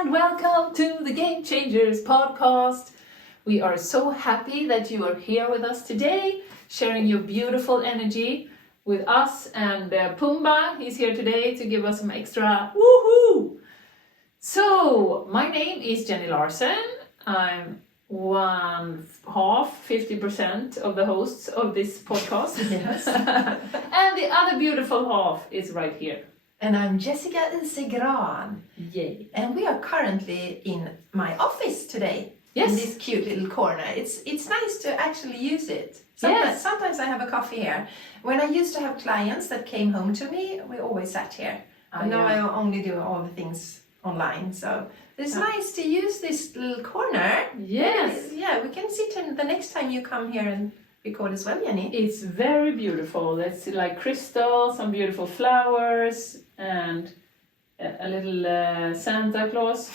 and welcome to the Game Changers podcast. We are so happy that you are here with us today, sharing your beautiful energy with us. And Pumba is here today to give us some extra woohoo. So, my name is Jenny Larsen. I'm 50% of the hosts of this podcast. Yes. And the other beautiful half is right here. And I'm Jessica Isegran. Yay. And we are currently in my office today. Yes. In this cute little corner. It's nice to actually use it. Sometimes I have a coffee here. When I used to have clients that came home to me, we always sat here. But now I only do all the things online. So it's nice to use this little corner. Yes. Yeah, we can sit the next time you come here and record as well, Jenny. It's very beautiful. It's like crystal, some beautiful flowers, and a little Santa Claus.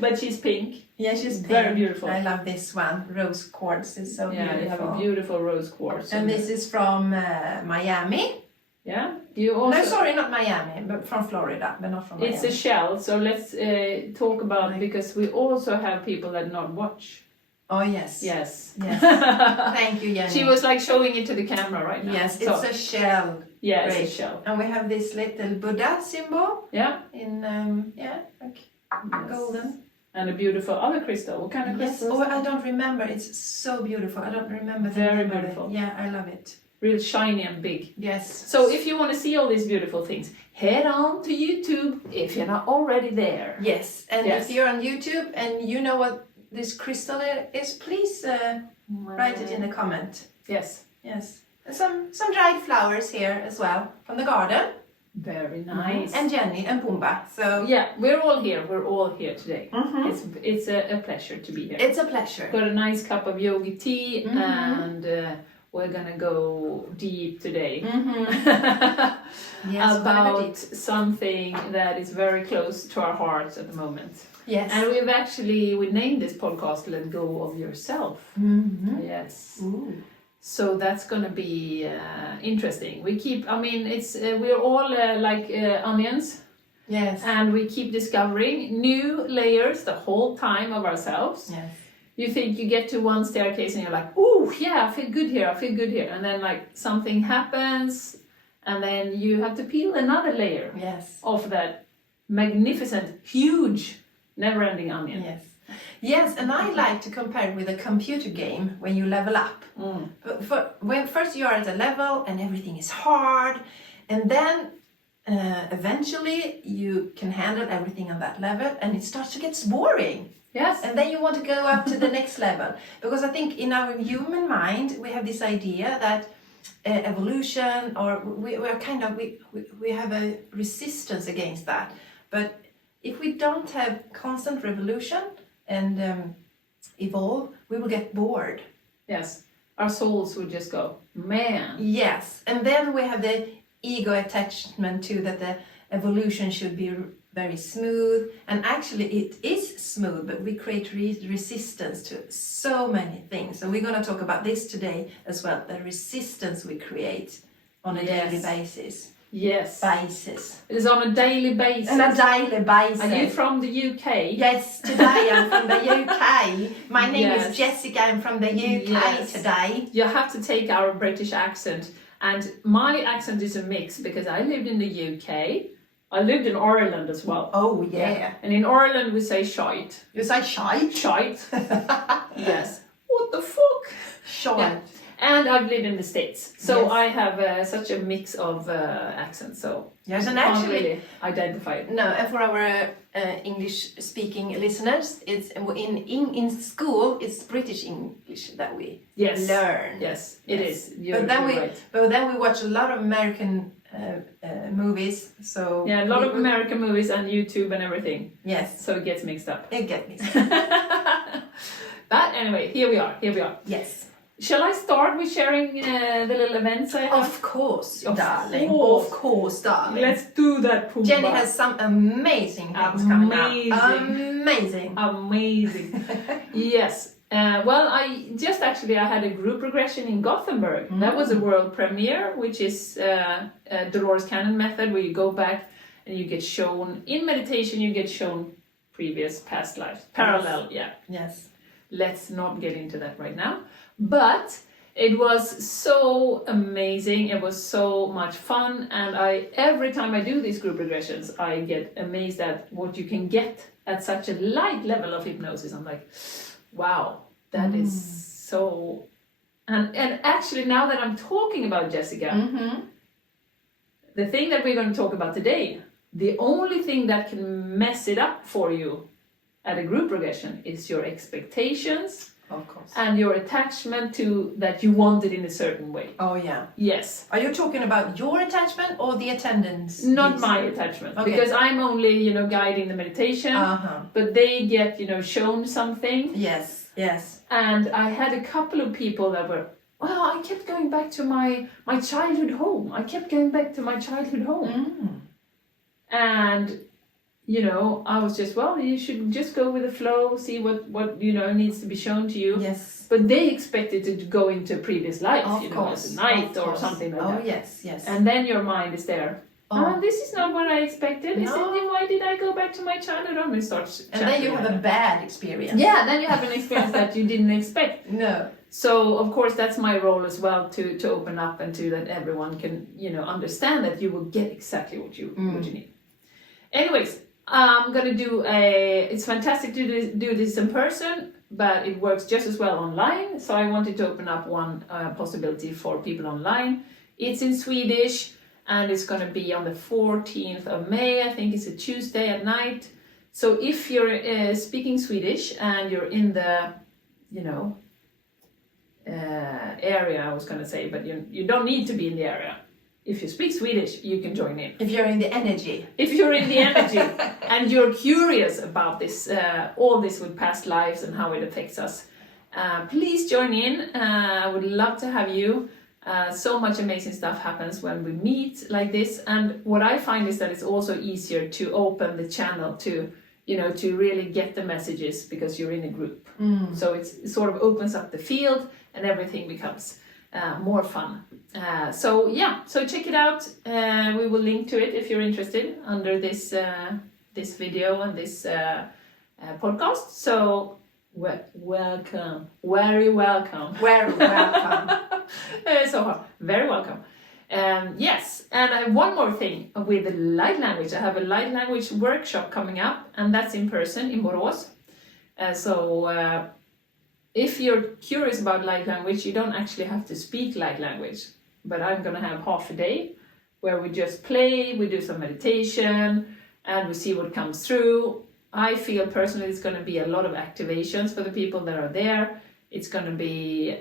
But she's pink. Yeah, she's pink. Very beautiful. I love this one. Rose quartz is so beautiful. Yeah, you have a beautiful rose quartz. And this is from Miami. Yeah, you also. No, sorry, not Miami, but from Florida, but not from Miami. It's a shell. So let's talk about because we also have people that not watch. Oh yes. Yes. Yes. Thank you, Jenny. She was like showing it to the camera right now. Yes, it's a shell. Yeah, Great. it's a shell. And we have this little Buddha symbol. Yeah. In golden. And a beautiful other crystal. What kind of crystal? Oh, I don't remember. It's so beautiful. I don't remember. Very beautiful. Yeah, I love it. Real shiny and big. Yes. So if you want to see all these beautiful things, head on to YouTube if you're not already there. Yes, and if you're on YouTube and you know what this crystal is, please write it in the comment. Yes. Yes. And some dried flowers here as well from the garden. Very nice. And Jenny and Pumba. So yeah, we're all here. We're all here today. Mm-hmm. It's a pleasure to be here. It's a pleasure. Got a nice cup of yogi tea and we're gonna go deep today Yes, about something that is very close to our hearts at the moment. Yes. And we named this podcast "Let Go of Yourself." Yes. Ooh. So that's gonna be interesting. We're all like onions. Yes. And we keep discovering new layers the whole time of ourselves. Yes. You think you get to one staircase and you're like, oh yeah, I feel good here. And then like something happens and then you have to peel another layer of that magnificent, huge, never-ending onion. Yes. Yes, and I like to compare it with a computer game when you level up. When first you are at a level and everything is hard, and then eventually you can handle everything on that level and it starts to get boring. Yes. And then you want to go up to the next level. Because I think in our human mind we have this idea that evolution, or we have a resistance against that. But if we don't have constant revolution and evolve, we will get bored. Yes. Our souls would just go, man. Yes. And then we have the ego attachment to that the evolution should be very smooth, and actually it is smooth, but we create resistance to so many things. And we're going to talk about this today as well, the resistance we create on a daily basis. Yes. Basis. It is on a daily basis. On a daily basis. Are you from the UK? Yes, today I'm from the UK. My name is Jessica, I'm from the UK today. You have to take our British accent, and my accent is a mix because I lived in the UK. I lived in Ireland as well. Oh, yeah. And in Ireland we say shite. You say shite? Shite. Yes. What the fuck? Shite. Yeah. And I've lived in the States. So I have such a mix of accents. So yes, and I can't actually really identify it. No, and for our English-speaking listeners, it's in school, it's British English that we learn. Yes, it is. But then we watch a lot of American movies, so a lot of American movies and YouTube and everything. Yes, so it gets mixed up. It gets mixed up. But anyway, here we are. Yes. Shall I start with sharing the little events I have? Of course, darling. Of course, darling. Let's do that, Pumba. Jenny has some amazing things coming up. Amazing. Yes. I had a group regression in Gothenburg. That was a world premiere, which is Dolores Cannon method, where you go back and you get shown, in meditation you get shown previous past lives. Parallel, yeah. Yes. Let's not get into that right now. But it was so amazing, it was so much fun, and every time I do these group regressions, I get amazed at what you can get at such a light level of hypnosis. I'm like, wow, that is so... And actually, now that I'm talking about Jessica, the thing that we're going to talk about today, the only thing that can mess it up for you at a group regression is your expectations. Of course. And your attachment to that you want it in a certain way. Oh yeah. Yes. Are you talking about your attachment or the attendance? Not my attachment, okay. Because I'm only, guiding the meditation, but they get, shown something. Yes, yes. And I had a couple of people that were, well, I kept going back to my childhood home. I kept going back to my childhood home. And I was just, well, you should just go with the flow, see what needs to be shown to you. Yes. But they expected to go into a previous life, Of course, as a knight of or course. something like that. Oh, yes, yes. And then your mind is there. Oh, this is not what I expected. No. Why did I go back to my childhood home? And starts. And then you have a bad experience. Yeah, then you have an experience that you didn't expect. No. So of course that's my role as well to open up and to that everyone can understand that you will get exactly what you need. Anyways. I'm gonna do it's fantastic to do this in person, but it works just as well online. So I wanted to open up one possibility for people online. It's in Swedish, and it's gonna be on the 14th of May. I think it's a Tuesday at night. So if you're speaking Swedish and you're in the, area, I was gonna say, but you don't need to be in the area. If you speak Swedish, you can join in. If you're in the energy. If you're in the energy and you're curious about this, all this with past lives and how it affects us, please join in. I would love to have you. So much amazing stuff happens when we meet like this. And what I find is that it's also easier to open the channel to, to really get the messages because you're in a group. So it sort of opens up the field and everything becomes more fun. So check it out. We will link to it if you're interested under this this video and this podcast. So welcome, very welcome, Very welcome. so very welcome. Yes, and I have one more thing with the light language. I have a light language workshop coming up, and that's in person in Borås. If you're curious about light language, you don't actually have to speak light language. But I'm going to have half a day where we just play, we do some meditation, and we see what comes through. I feel personally it's going to be a lot of activations for the people that are there. It's going to be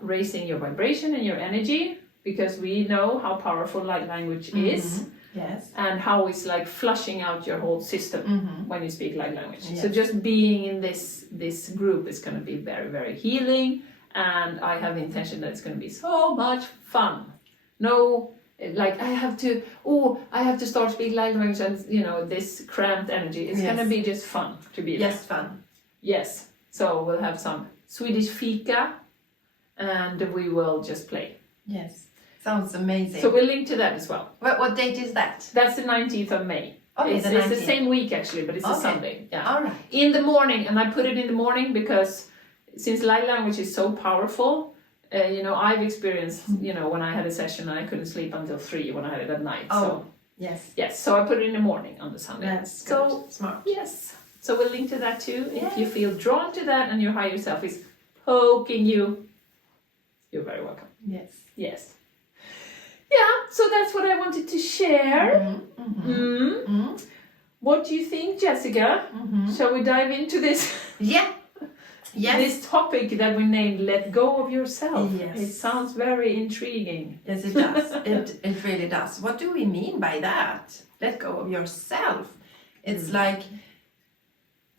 raising your vibration and your energy, because we know how powerful light language is. Yes. And how it's like flushing out your whole system when you speak light language. Yes. So just being in this group is going to be very, very healing, and I have the intention that it's going to be so much fun. No, like I have to start speaking light language and this cramped energy. It's going to be just fun to be there. Yes, fun. Yes. So we'll have some Swedish fika, and we will just play. Yes. Sounds amazing. So we'll link to that as well. What date is that? That's the 19th of May. Okay, it's the same week actually, but it's a Sunday. Yeah. All right. In the morning, and I put it in the morning because since light language is so powerful, I've experienced, when I had a session and I couldn't sleep until 3 when I had it at night. Oh, so yes. Yes, so I put it in the morning on the Sunday. That's good. So Smart. yes. So we'll link to that too. Yes. If you feel drawn to that and your higher self is poking you, you're very welcome. Yes. Yes. Yeah, so that's what I wanted to share. What do you think, Jessica? Shall we dive into this? Yeah. Yes. This topic that we named "Let Go of Yourself." Yes. It sounds very intriguing. Yes, it does. It really does. What do we mean by that? Let go of yourself. It's like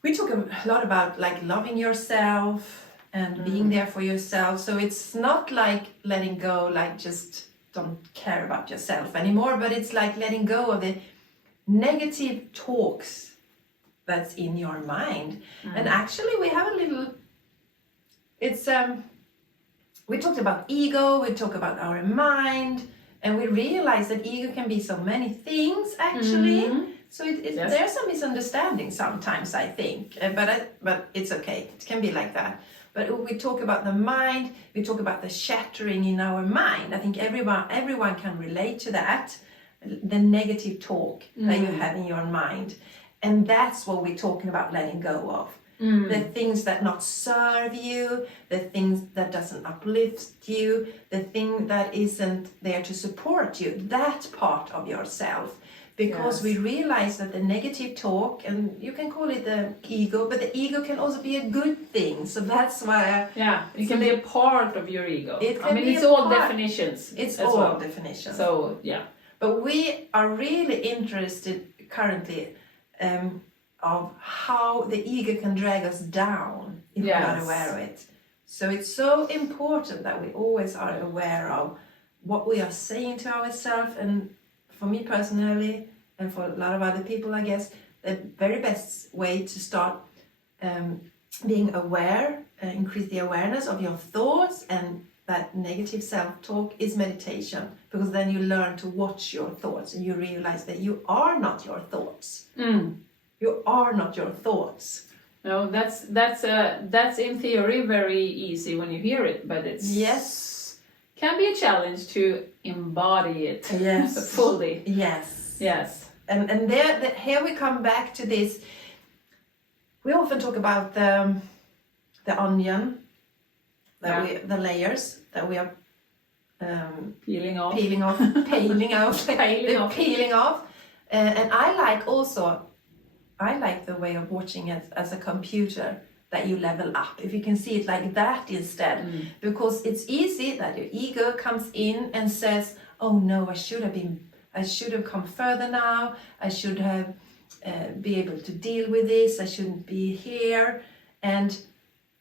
we talk a lot about like loving yourself and being there for yourself. So it's not like letting go, like just don't care about yourself anymore, but it's like letting go of the negative talks that's in your mind. And actually we have a little, it's we talked about ego, we talk about our mind, And we realize that ego can be so many things actually. So Yes. there's a misunderstanding sometimes, I think, but it's okay. It can be like that. But when we talk about the mind, we talk about the shattering in our mind. I think everyone can relate to that, the negative talk that you have in your mind. And that's what we're talking about letting go of. The things that not serve you, the things that doesn't uplift you, the thing that isn't there to support you, that part of yourself. Because we realize that the negative talk, and you can call it the ego, but the ego can also be a good thing. So that's why... it can be a part of your ego. It's a all part. definitions. It's as all well. definitions. So, yeah. But we are really interested currently of how the ego can drag us down if we're not aware of it. So it's so important that we always are aware of what we are saying to ourselves. And for me personally, and for a lot of other people, I guess, the very best way to start being aware, increase the awareness of your thoughts and that negative self-talk is meditation, because then you learn to watch your thoughts and you realize that you are not your thoughts. You are not your thoughts. No, that's in theory very easy when you hear it, but it's can be a challenge to embody it fully. Yes. And here we come back to this. We often talk about the onion, the layers that we are peeling off. And I like the way of watching it as a computer, that you level up. If you can see it like that instead, because it's easy that your ego comes in and says, "Oh no, I should have come further now. I should have be able to deal with this. I shouldn't be here." And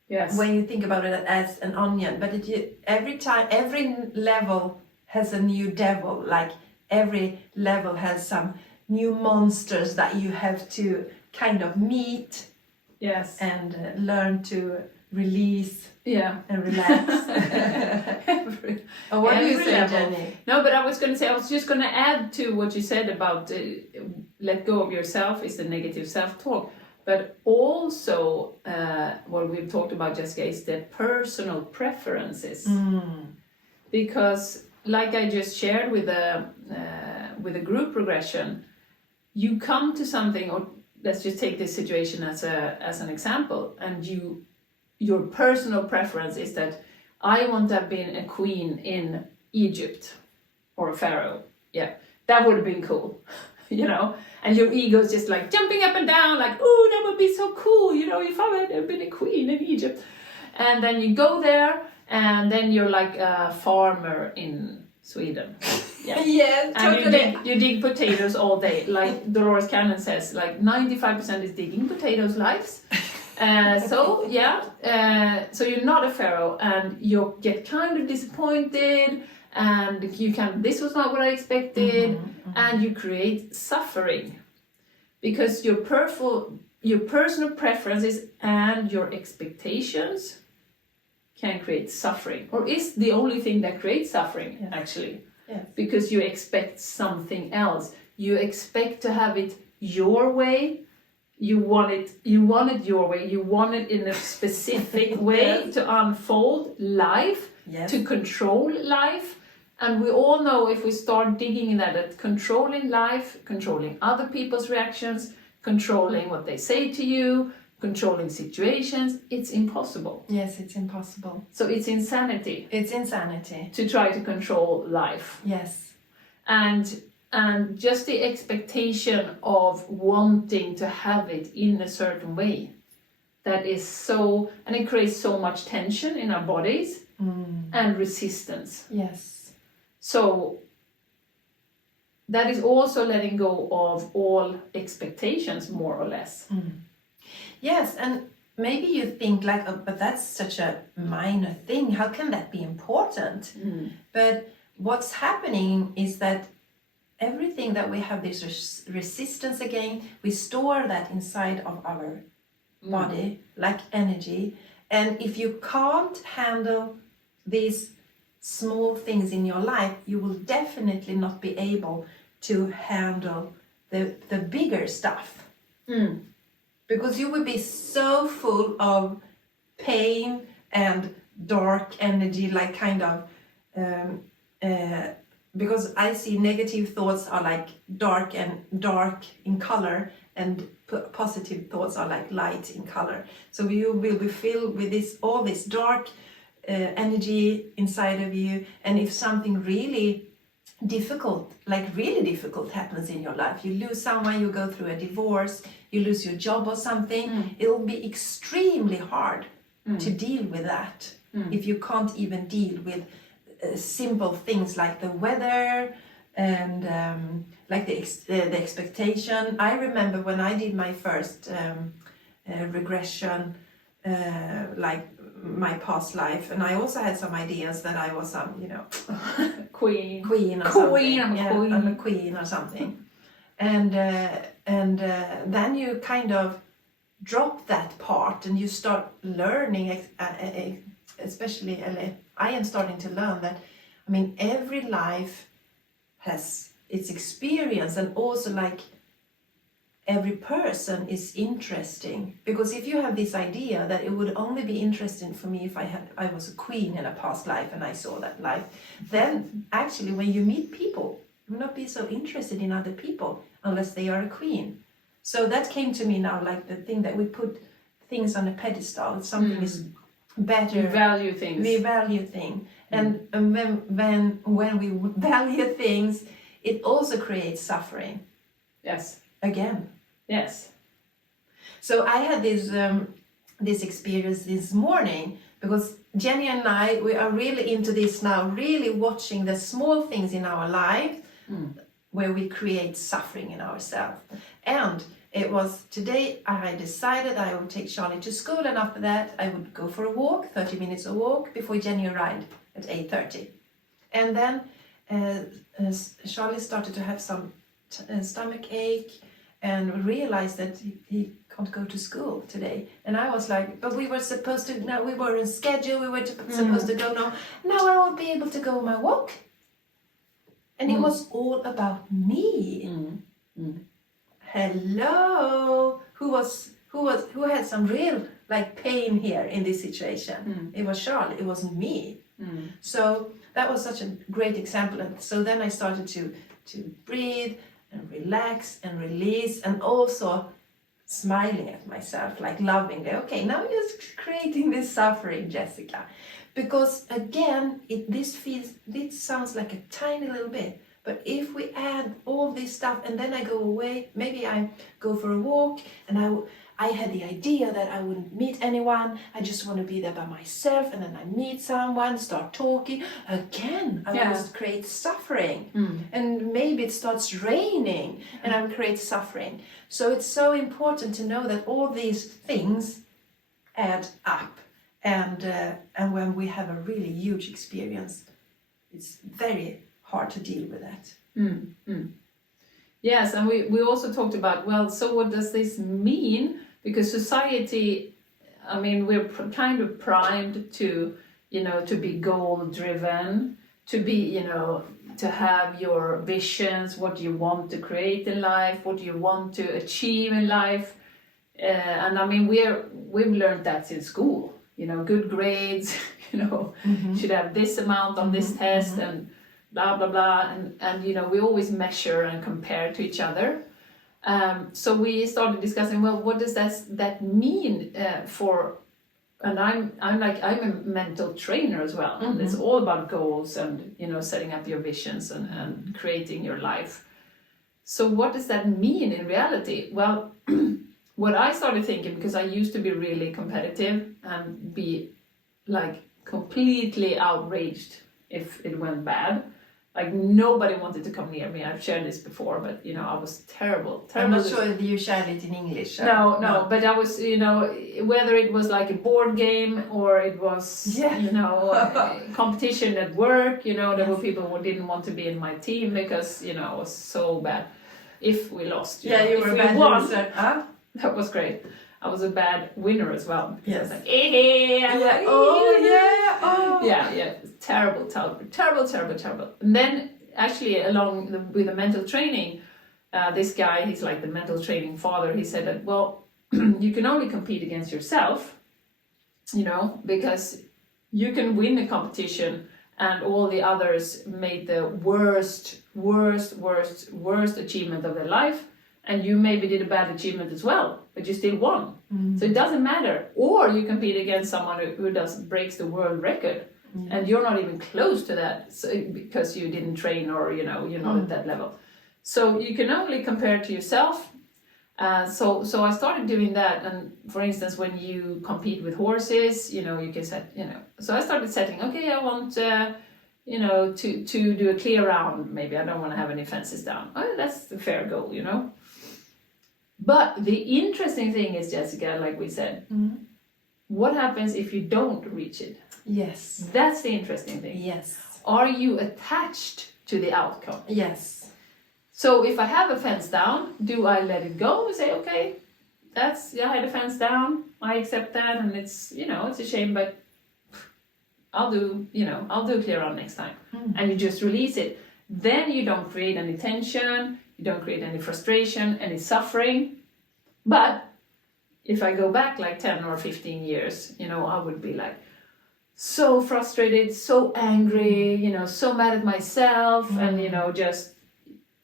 when you think about it as an onion, but every level has a new devil. Like every level has some new monsters that you have to kind of meet and learn to release and relax. What do you say, Jenny? No, but I was just going to add to what you said about let go of yourself is the negative self-talk, but also what we've talked about, Jessica, is the personal preferences. Because like I just shared with the group regression, you come to something, or let's just take this situation as an example, and your personal preference is that I want to have been a queen in Egypt or a pharaoh. Yeah, that would have been cool, And your ego is just like jumping up and down, like, oh, that would be so cool, if I had been a queen in Egypt. And then you go there, and then you're like a farmer in Sweden. Yeah, totally. And you dig potatoes all day, like Dolores Cannon says, like 95% is digging potatoes lives. So you're not a pharaoh, and you get kind of disappointed, and this was not what I expected, and you create suffering, because your personal preferences and your expectations can create suffering, or is the only thing that creates suffering, actually. Yes. Because you expect something else. You expect to have it your way. You want it your way. You want it in a specific way to unfold life, to control life. And we all know, if we start digging in that controlling life, controlling other people's reactions, controlling what they say to you, controlling situations, it's impossible. Yes, it's impossible. So it's insanity. It's insanity. To try to control life. Yes. And just the expectation of wanting to have it in a certain way. That is so, and it creates so much tension in our bodies and resistance. Yes. So that is also letting go of all expectations, more or less. Yes, and maybe you think like, oh, but that's such a minor thing. How can that be important? But what's happening is that everything that we have this resistance again, we store that inside of our body, like energy. And if you can't handle these small things in your life, you will definitely not be able to handle the bigger stuff. Because you will be so full of pain and dark energy, like kind of because I see negative thoughts are like dark in color, and positive thoughts are like light in color. So you will be filled with all this dark energy inside of you, and if something really difficult happens in your life, you lose someone, you go through a divorce, you lose your job or something, it'll be extremely hard to deal with that if you can't even deal with simple things like the weather and like the expectation. I remember when I did my first regression, like my past life, and I also had some ideas that I was some, queen or something. I'm a queen or something. And then you kind of drop that part and you start learning, especially I am starting to learn that, every life has its experience, and also like every person is interesting. Because if you have this idea that it would only be interesting for me if I was a queen in a past life and I saw that life, then actually when you meet people, you will not be so interested in other people unless they are a queen. So that came to me now, like the thing that we put things on a pedestal. Something is better. We value things. We value things. And when we value things, it also creates suffering. Yes. Again. Yes. So I had this experience this morning, because Jenny and I, we are really into this now, really watching the small things in our life where we create suffering in ourselves. And it was today I decided I would take Charlie to school, and after that I would go for a walk, 30 minutes of walk before Jenny arrived at 8:30. And then Charlie started to have some stomach ache and realized that he can't go to school today. And I was like, but we were supposed to, now we were in schedule, we were supposed to go now. Now I won't be able to go on my walk. And it was all about me. Hello, who had some real like pain here in this situation? It was Charlie, it wasn't me. So that was such a great example. And so then I started to breathe and relax and release, and also smiling at myself, like lovingly. Okay, now you're creating this suffering, Jessica. Because again, this sounds like a tiny little bit, but if we add all this stuff and then I go away, maybe I go for a walk and I had the idea that I wouldn't meet anyone, I just want to be there by myself, and then I meet someone, start talking, again, I will create suffering. And maybe it starts raining and I will create suffering. So it's so important to know that all these things add up. And when we have a really huge experience, it's very hard to deal with that. Yes, and we also talked about, well, so what does this mean? Because society, we're kind of primed to, to be goal-driven, to be, to have your visions, what you want to create in life, what you want to achieve in life. And we've learned that in school. Good grades, should have this amount on this test and blah, blah, blah. And we always measure and compare to each other. So we started discussing, well, what does that mean for, and I'm a mental trainer as well. And it's all about goals and, setting up your visions and creating your life. So what does that mean in reality? Well, what I started thinking, because I used to be really competitive and be like completely outraged if it went bad. Like nobody wanted to come near me. I've shared this before, but I was terrible. I'm not sure if you shared it in English. No, but I was, whether it was like a board game or it was, a competition at work, there were people who didn't want to be in my team because, I was so bad. If we lost, you were a bad loser. That was great. I was a bad winner as well. Because I was Yes. like, hey, I'm like, Oh. yeah, terrible. And then actually with the mental training, this guy, he's like the mental training father, he said that, well, you can only compete against yourself, because you can win the competition and all the others made the worst achievement of their life, and you maybe did a bad achievement as well, but you still won. So it doesn't matter. Or you compete against someone who breaks the world record, and you're not even close to that, because you didn't train, or you're not at that level. So you can only compare to yourself. So I started doing that, and for instance, when you compete with horses, you can set, So I started setting. Okay, I want, to do a clear round. Maybe I don't want to have any fences down. Oh, that's the fair goal, But the interesting thing is, Jessica, like we said, what happens if you don't reach it? Yes. That's the interesting thing. Yes. Are you attached to the outcome? Yes. So if I have a fence down, do I let it go and say, okay, I had a fence down, I accept that, and it's, it's a shame, but I'll do a clear round next time. And you just release it. Then you don't create any tension, you don't create any frustration, any suffering. But if I go back like 10 or 15 years, I would be like so frustrated, so angry, so mad at myself, and, just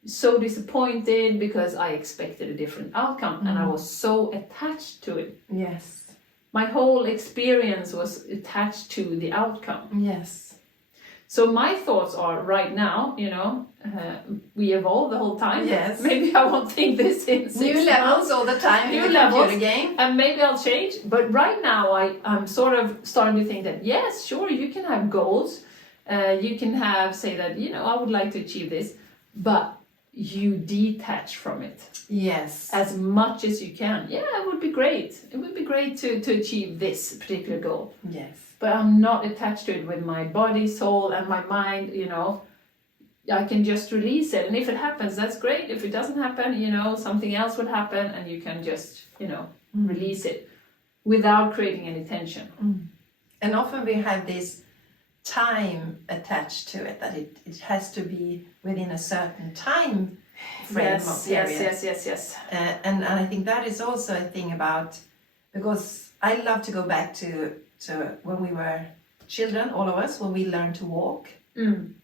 so disappointed because I expected a different outcome, and I was so attached to it. Yes. My whole experience was attached to the outcome. Yes. So my thoughts are right now, we evolve the whole time. Yes. Maybe I won't think this in 6 New levels all the time. New in the levels. computer game. And maybe I'll change. But right now I'm sort of starting to think that, yes, sure, you can have goals. You can say that, I would like to achieve this. But you detach from it. Yes. As much as you can. Yeah, it would be great. It would be great to achieve this particular goal. Yes. But I'm not attached to it with my body, soul, and my mind, I can just release it. And if it happens, that's great. If it doesn't happen, something else would happen, and you can just, release it without creating any tension. And often we have this time attached to it, that it has to be within a certain time frame of period. Yes. And I think that is also a thing about, because I love to go back to when we were children, all of us, when we learned to walk.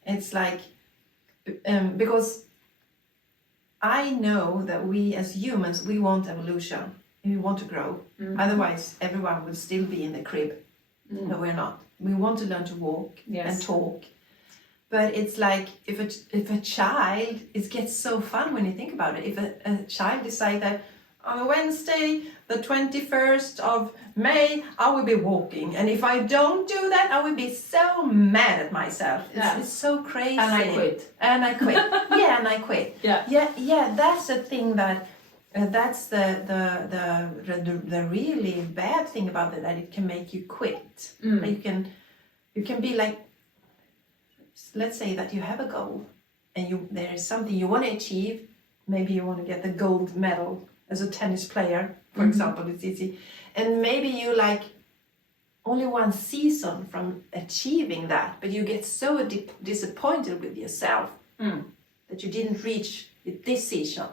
It's like, because I know that we as humans, we want evolution, and we want to grow. Otherwise, everyone will still be in the crib. No, we're not. We want to learn to walk and talk. But it's like, if a child, it gets so fun when you think about it. If a child decides that on Wednesday, the 21st of May, I will be walking. And if I don't do that, I will be so mad at myself. It's so crazy. And I quit. And I quit. And I quit. Yeah, that's the thing that, that's the really bad thing about it, that it can make you quit. You can be like, let's say that you have a goal, and there is something you want to achieve. Maybe you want to get the gold medal as a tennis player, for example. It's easy. And maybe you like only one season from achieving that, but you get so disappointed with yourself that you didn't reach this season.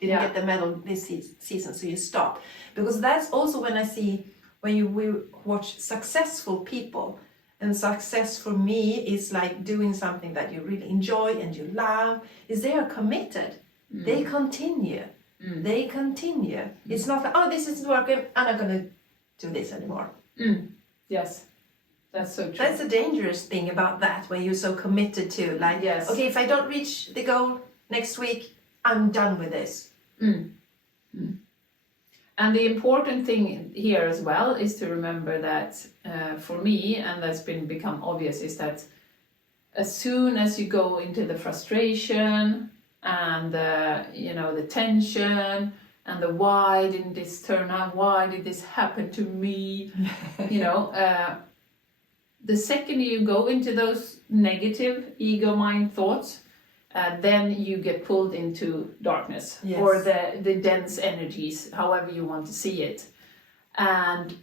Didn't get the medal this season, so you stop. Because that's also when we watch successful people, and success for me is like doing something that you really enjoy and you love, is they are committed. They continue. They continue. It's not like, oh, this isn't working, I'm not going to do this anymore. Yes, that's so true. That's a dangerous thing about that, when you're so committed to, like, okay, if I don't reach the goal next week, I'm done with this. And the important thing here as well is to remember that for me, and that's become obvious, is that as soon as you go into the frustration and the tension and the why didn't this turn out, why did this happen to me, the second you go into those negative ego mind thoughts, then you get pulled into darkness, Yes. or the dense energies, however you want to see it. And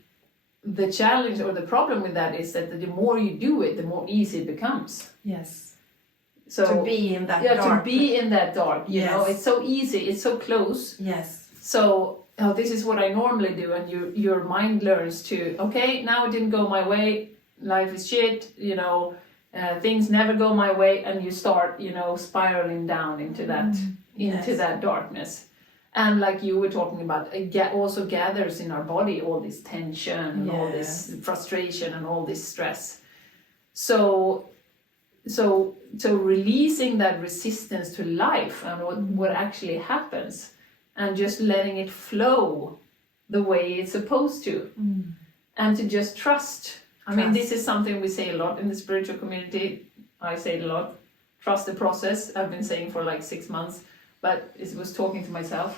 the challenge or the problem with that is that the more you do it, the more easy it becomes. Yes. So To be in that yeah, dark. to be in that dark, you Yes. know, it's so easy, it's so close. Yes. So this is what I normally do, and your mind learns to, okay, now it didn't go my way, life is shit, you know, things never go my way, and you start, you know, spiraling down into that Yes. that darkness. And like you were talking about, it also gathers in our body all this tension and all this frustration and all this stress. So releasing that resistance to life and what actually happens, and just letting it flow the way it's supposed to, and to just trust. I mean, this is something we say a lot in the spiritual community. I say it a lot. Trust the process. I've been saying for like 6 months, but it was talking to myself.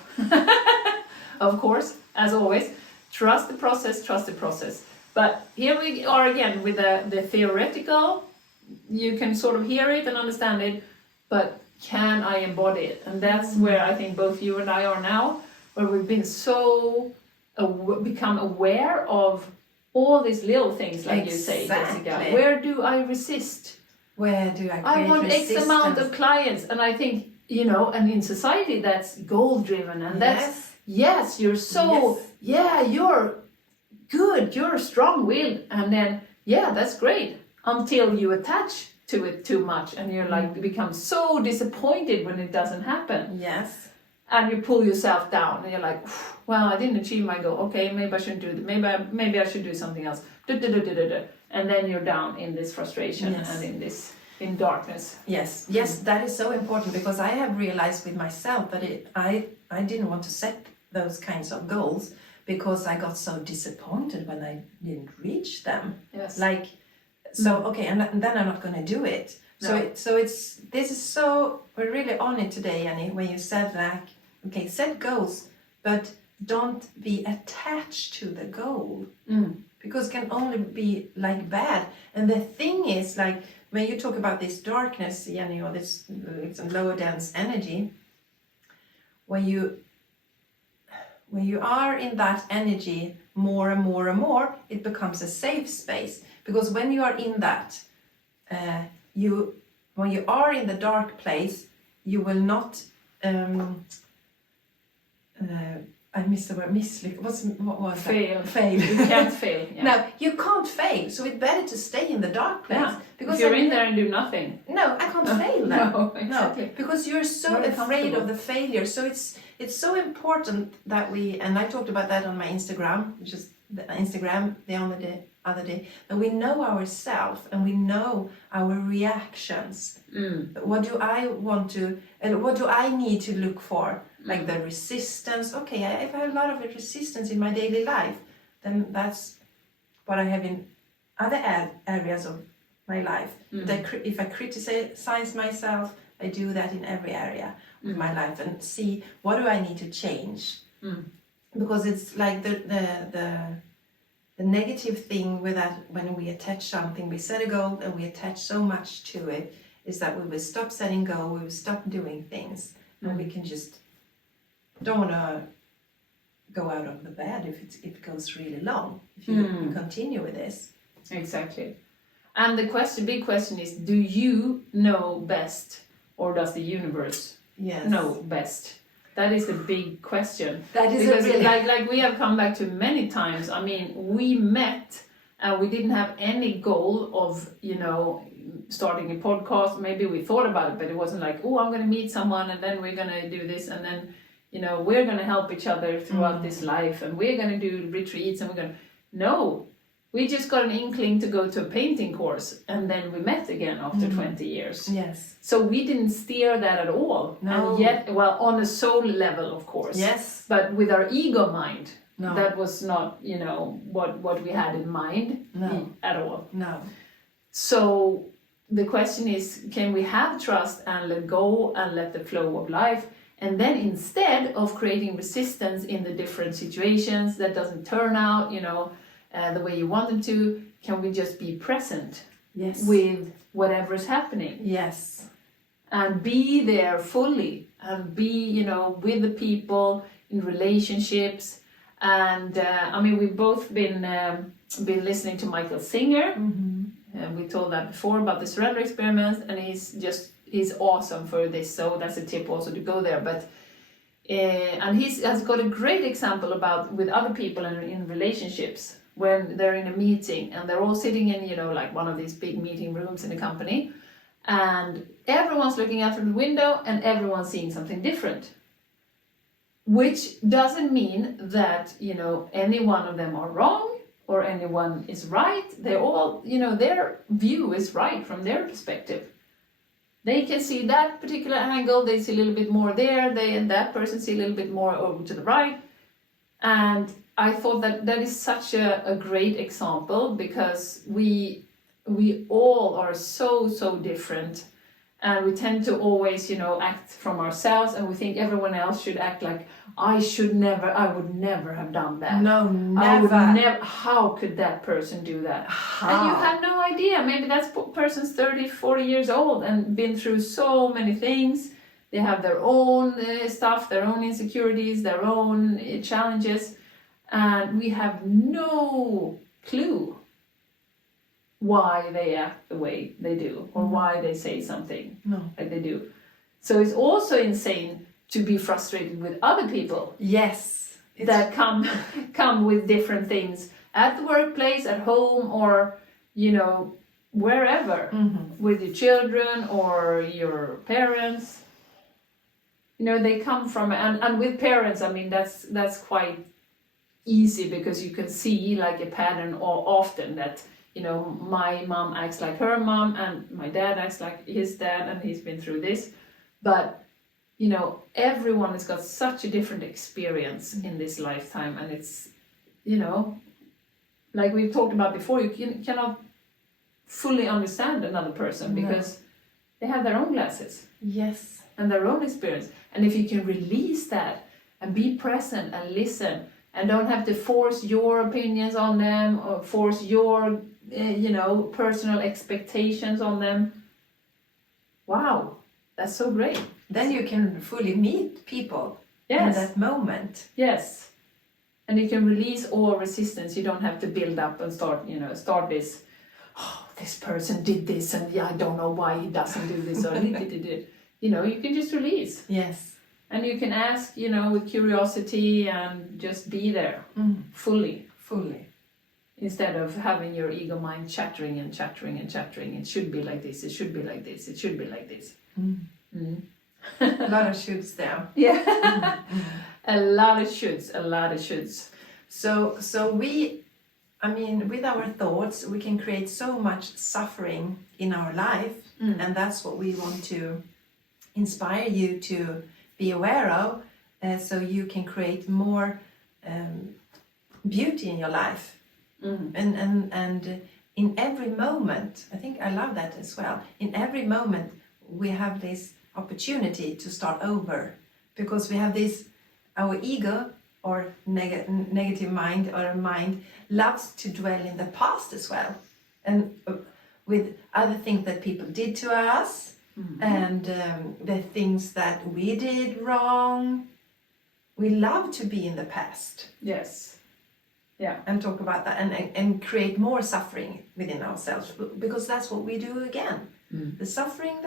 Of course, as always, trust the process, trust the process. But here we are again with the theoretical. You can sort of hear it and understand it, but can I embody it? And that's where I think both you and I are now, where we've been so become aware of all these little things, like you say, Jessica. Where do I resist? Where do I create want resistance? X amount of clients, and I think, you know, and in society that's goal driven, and that's you're so you're good, you're strong-willed, and then that's great until you attach to it too much, and you're like become so disappointed when it doesn't happen. Yes. And you pull yourself down, and you're like, well, I didn't achieve my goal. Okay, maybe I shouldn't do that. Maybe I should do something else. And then you're down in this frustration and in darkness. Yes, that is so important, because I have realized with myself that I didn't want to set those kinds of goals, because I got so disappointed when I didn't reach them. Yes. Like, so okay, and then I'm not going to do it. No. We're really on it today, Annie, when you said like, okay, set goals, but don't be attached to the goal, because it can only be like bad. And the thing is, like, when you talk about this darkness, Jenny, or this it's a lower dense energy, when you are in that energy more and more and more, it becomes a safe space. Because when you are in that, when you are in the dark place, you will not. I missed the word mislyck. What was fail? That? Fail. You can't fail. Yeah. No, you can't fail. So it's better to stay in the dark place. Yeah. Because if you're in there and do nothing. No, I can't fail then. No, exactly. No, because you're so afraid of the failure. So it's so important that we, and I talked about that on my Instagram, which is the other day, that we know ourselves and we know our reactions. What do I want to, and what do I need to look for? Like the resistance. Okay, if I have a lot of resistance in my daily life, then that's what I have in other areas of my life. If I criticize myself, I do that in every area of my life, and see what do I need to change. Because it's like the negative thing with that, when we attach something, we set a goal and we attach so much to it, is that we will stop setting goals, we will stop doing things, and we can just don't want to go out of the bed if it goes really long, if you continue with this. Exactly. And the big question is, do you know best, or does the universe know best? That is the big question. That is because really... like we have come back to many times. I mean, we met and we didn't have any goal of, you know, starting a podcast. Maybe we thought about it, but it wasn't like, oh, I'm going to meet someone and then we're going to do this, and then, you know, we're going to help each other throughout this life, and we're going to do retreats, and we're going to... No, we just got an inkling to go to a painting course, and then we met again after 20 years. Yes. So we didn't steer that at all. No. And yet, well, on a soul level, of course. Yes. But with our ego mind, no. That was not, you know, what we had in mind at all. No. So the question is, can we have trust and let go and let the flow of life? And then instead of creating resistance in the different situations that doesn't turn out, you know, the way you want them to, can we just be present with whatever is happening? Yes. and be there fully and be, with the people in relationships. And we've both been listening to Michael Singer, and we told that before about the surrender experiments, and he's awesome for this. So that's a tip also to go there. But and has got a great example about with other people in relationships when they're in a meeting and they're all sitting in like one of these big meeting rooms in a company, and everyone's looking out from the window and everyone's seeing something different, which doesn't mean that any one of them are wrong or anyone is right. They all their view is right from their perspective. They can see that particular angle, they see a little bit more there, and that person see a little bit more over to the right. And I thought that is such a great example, because we all are so different, and we tend to always act from ourselves, and we think everyone else should act like I would never have done that. No, never. How could that person do that? How? And you have no idea. Maybe that person's 30, 40 years old and been through so many things. They have their own stuff, their own insecurities, their own challenges. And we have no clue why they act the way they do, or why they say something like they do. So it's also insane to be frustrated with other people. Yes. That come with different things at the workplace, at home, or wherever, with your children or your parents. They come from, and with parents, that's quite easy, because you can see like a pattern often that my mom acts like her mom and my dad acts like his dad, and he's been through this. But everyone has got such a different experience in this lifetime, and it's like we've talked about before, you cannot fully understand another person because they have their own glasses. Yes. And their own experience. And if you can release that and be present and listen, and don't have to force your opinions on them or force your personal expectations on them, wow, that's so great. Then you can fully meet people in that moment. Yes. And you can release all resistance. You don't have to build up and start this, this person did this, and I don't know why he doesn't do this, or he did it. You can just release. Yes. And you can ask, with curiosity, and just be there fully. Instead of having your ego mind chattering and chattering and chattering. It should be like this, it should be like this, it should be like this. A lot of shoulds there. Yeah. A lot of shoulds. So we, with our thoughts, we can create so much suffering in our life. And that's what we want to inspire you to be aware of, so you can create more beauty in your life. And in every moment, I think I love that as well. In every moment, we have this opportunity to start over, because we have this, our ego or negative mind, or mind loves to dwell in the past as well, and with other things that people did to us, and the things that we did wrong. We love to be in the past. Yes. Yeah. And talk about that, and create more suffering within ourselves, because that's what we do again. The suffering.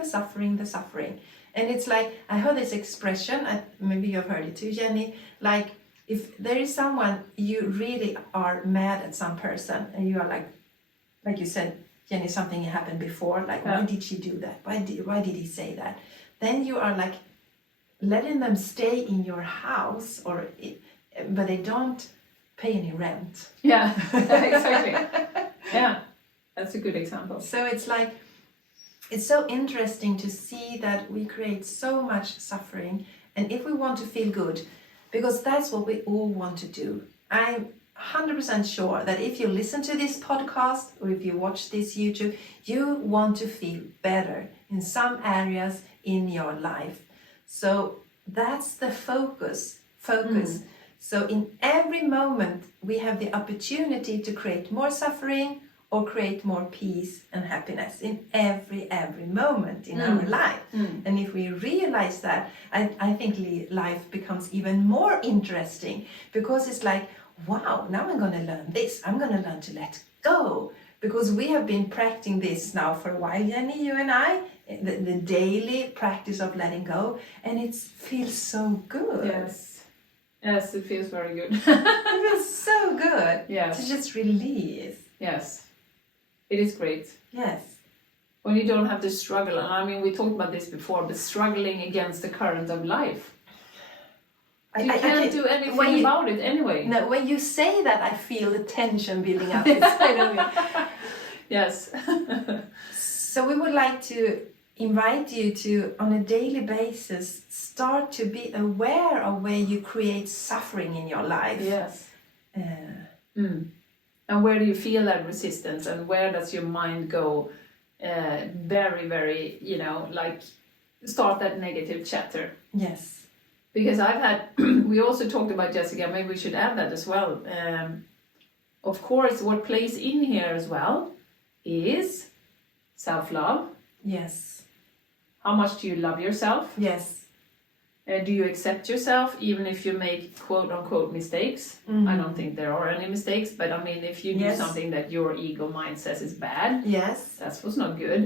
And it's like, I heard this expression, maybe you've heard it too, Jenny, like if there is someone you really are mad at some person, and you are like you said, Jenny, something happened before, like why did she do that? Why did he say that? Then you are like letting them stay in your house, but they don't pay any rent. Yeah, exactly. Yeah, that's a good example. So it's like, it's so interesting to see that we create so much suffering. And if we want to feel good, because that's what we all want to do. I'm 100% sure that if you listen to this podcast, or if you watch this YouTube, you want to feel better in some areas in your life. So that's the focus. So in every moment, we have the opportunity to create more suffering or create more peace and happiness in every moment in our life. And if we realize that, I think life becomes even more interesting, because it's like, wow, now I'm going to learn this. I'm going to learn to let go, because we have been practicing this now for a while, Jenny, you and I, the daily practice of letting go, and it feels so good. Yes, it feels very good. It feels so good. Yes. To just release. Yes, it is great. Yes. When you don't have to struggle, and I mean, we talked about this before, but struggling against the current of life. You can't do anything about it anyway. No, when you say that, I feel the tension building up inside of me. Yes. So we would like to invite you to, on a daily basis, start to be aware of where you create suffering in your life. Yes. And where do you feel that resistance, and where does your mind go very, very, like start that negative chatter? Yes. Because I've had, we also talked about, Jessica, maybe we should add that as well. Of course, what plays in here as well is self-love. Yes. How much do you love yourself? Yes. Do you accept yourself even if you make quote-unquote mistakes? I don't think there are any mistakes, but I mean, if you do something that your ego mind says is bad, that's what's not good,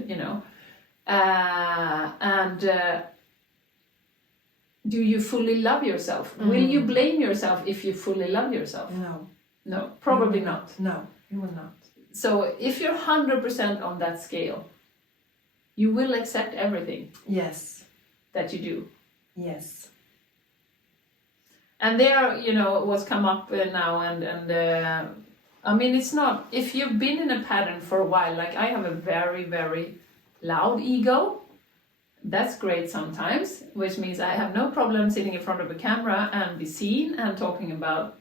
do you fully love yourself? Will you blame yourself if you fully love yourself? No, probably not. No, you will not. So if you're 100% on that scale, you will accept everything that you do. Yes. And there, what's come up now, and I mean, it's not, if you've been in a pattern for a while, like I have a very, very loud ego. That's great sometimes, which means I have no problem sitting in front of a camera and be seen and talking about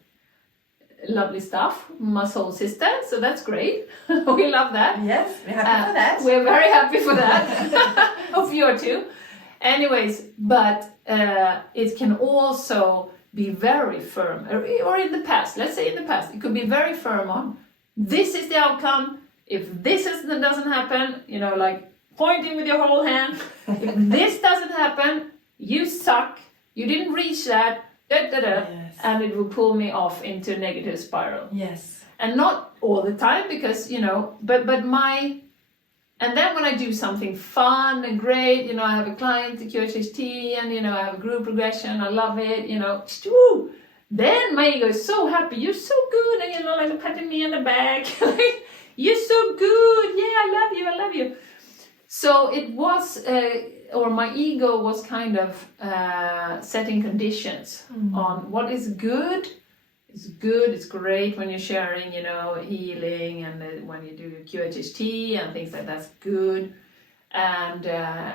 lovely stuff, my soul sister, so that's great. We love that. Yes, we're happy for that. We're very happy for that. Hope you are too. Anyways, but it can also be very firm, or in the past, let's say in the past, it could be very firm on, this is the outcome, if this doesn't happen, like pointing with your whole hand, if this doesn't happen, you suck, you didn't reach that, and it will pull me off into a negative spiral. Yes. And not all the time, because, and then when I do something fun and great, I have a client, the QHHT, and, I have a group regression, I love it, woo, then my ego is so happy, you're so good, and, like patting me on the back, like, you're so good, yeah, I love you. So it was, or my ego was kind of setting conditions on what is good. It's good, it's great when you're sharing, healing, and when you do QHHT and things like that's good. And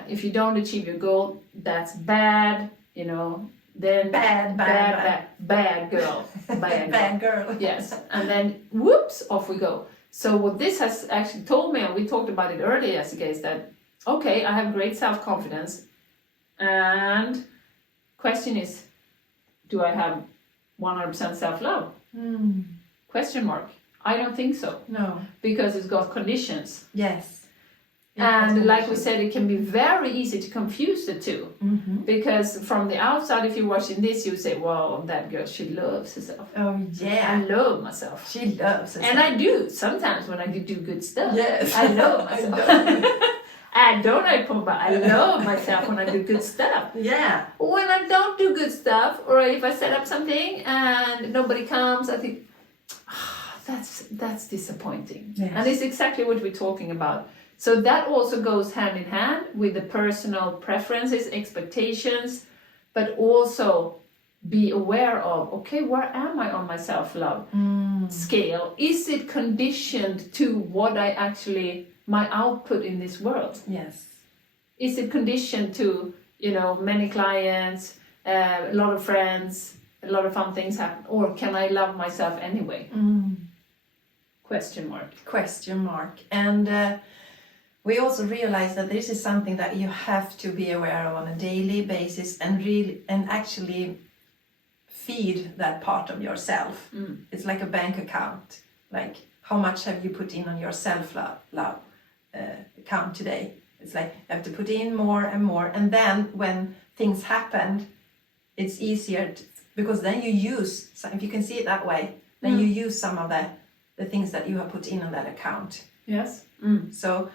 if you don't achieve your goal, that's bad, then bad girl. Bad girl. Yes. And then whoops, off we go. So what this has actually told me, and we talked about it earlier, Jessica, is that, okay, I have great self-confidence, and question is, do I have 100% self-love? Question mark. I don't think so. No. Because it's got conditions. Yes. And like we said, it can be very easy to confuse the two. Because from the outside, if you're watching this, you say, wow, that girl, she loves herself. Oh, yeah. I love myself. She loves herself. And I do, sometimes when I do good stuff. Yes. I love myself. I love myself when I do good stuff. Yeah. When I don't do good stuff, or if I set up something and nobody comes, I think, that's disappointing. Yes. And it's exactly what we're talking about. So that also goes hand in hand with the personal preferences, expectations, but also be aware of, okay, where am I on my self-love scale? Is it conditioned to what I actually, my output in this world? Yes. Is it conditioned to, many clients, a lot of friends, a lot of fun things happen, or can I love myself anyway? Question mark. And we also realize that this is something that you have to be aware of on a daily basis, and actually feed that part of yourself. It's like a bank account. like how much have you put in on your self-love account today. It's like you have to put in more and more, and then when things happen, it's easier because then you use, if you can see it that way, then you use some of the things that you have put in on that account. Yes. So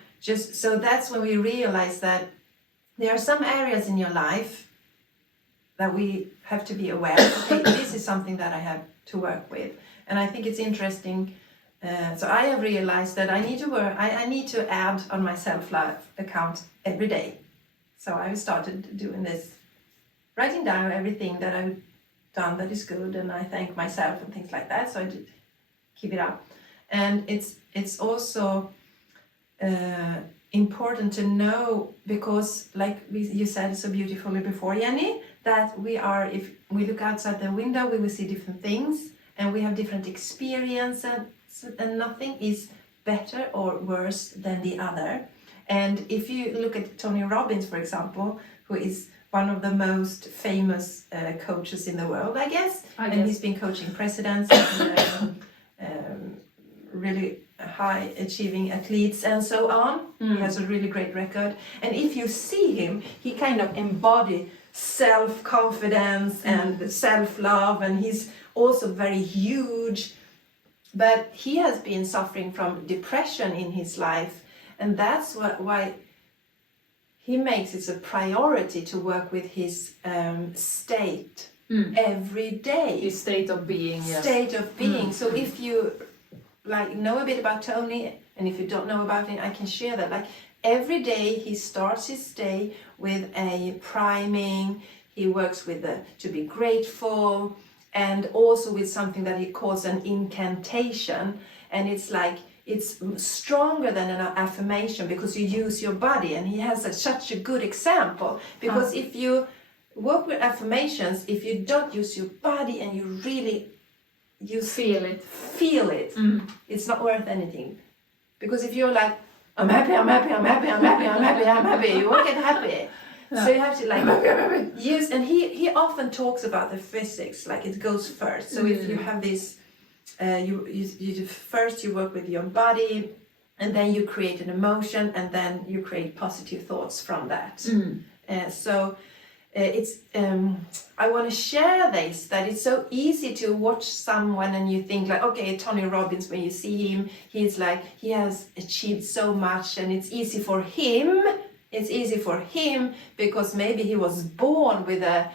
that's when we realize that there are some areas in your life that we have to be aware of. Okay, this is something that I have to work with. And I think it's interesting. So I have realized that I need to add on my self-love account every day. So I started doing this, writing down everything that I've done that is good, and I thank myself and things like that. So I did keep it up. And it's also important to know, because like you said so beautifully before, Jenny, that if we look outside the window, we will see different things, and we have different experiences, and nothing is better or worse than the other. And if you look at Tony Robbins, for example, who is one of the most famous coaches in the world, I guess, and he's been coaching presidents and really high achieving athletes and so on. He has a really great record. And if you see him, he kind of embodies self-confidence and self-love, and he's also very huge. But he has been suffering from depression in his life, and that's why he makes it a priority to work with his state every day. His state of being. Yes. State of being. So if you know a bit about Tony, and if you don't know about him, I can share that. Like every day he starts his day with a priming. He works with to be grateful, and also with something that he calls an incantation. And it's stronger than an affirmation because you use your body. And he has such a good example, because if you work with affirmations, if you don't use your body and you really feel it, it's not worth anything. Because if you're like, I'm happy, you won't get happy. No. So you have to use, and he often talks about the physics, like it goes first. So if you have this, you first you work with your body, and then you create an emotion, and then you create positive thoughts from that. It's I want to share this, that it's so easy to watch someone and you think like, okay, Tony Robbins, when you see him, he's like, he has achieved so much, and it's easy for him. It's easy for him because maybe he was born with the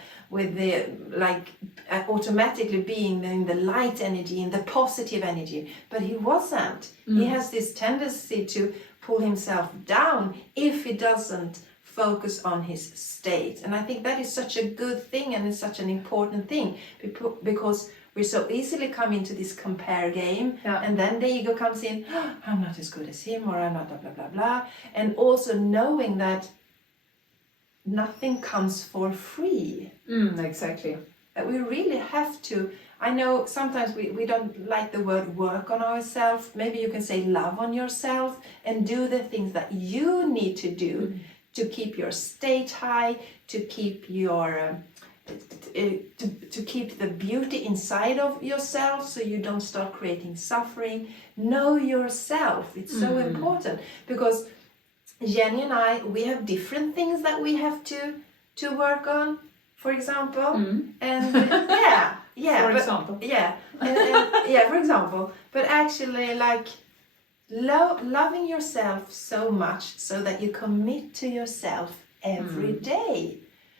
automatically being in the light energy, in the positive energy, but he wasn't. He has this tendency to pull himself down if he doesn't focus on his state. And I think that is such a good thing, and it's such an important thing, because we so easily come into this compare game, and then the ego comes in, I'm not as good as him, or I'm not blah, blah, blah, blah. And also knowing that nothing comes for free. Exactly. That we really have to, I know sometimes we don't like the word work on ourselves. Maybe you can say love on yourself and do the things that you need to do to keep your state high, to keep your to keep the beauty inside of yourself, so you don't start creating suffering. Know yourself. It's so important, because Jenny and I, we have different things that we have to work on, for example. And for example, but actually like loving yourself so much so that you commit to yourself every day.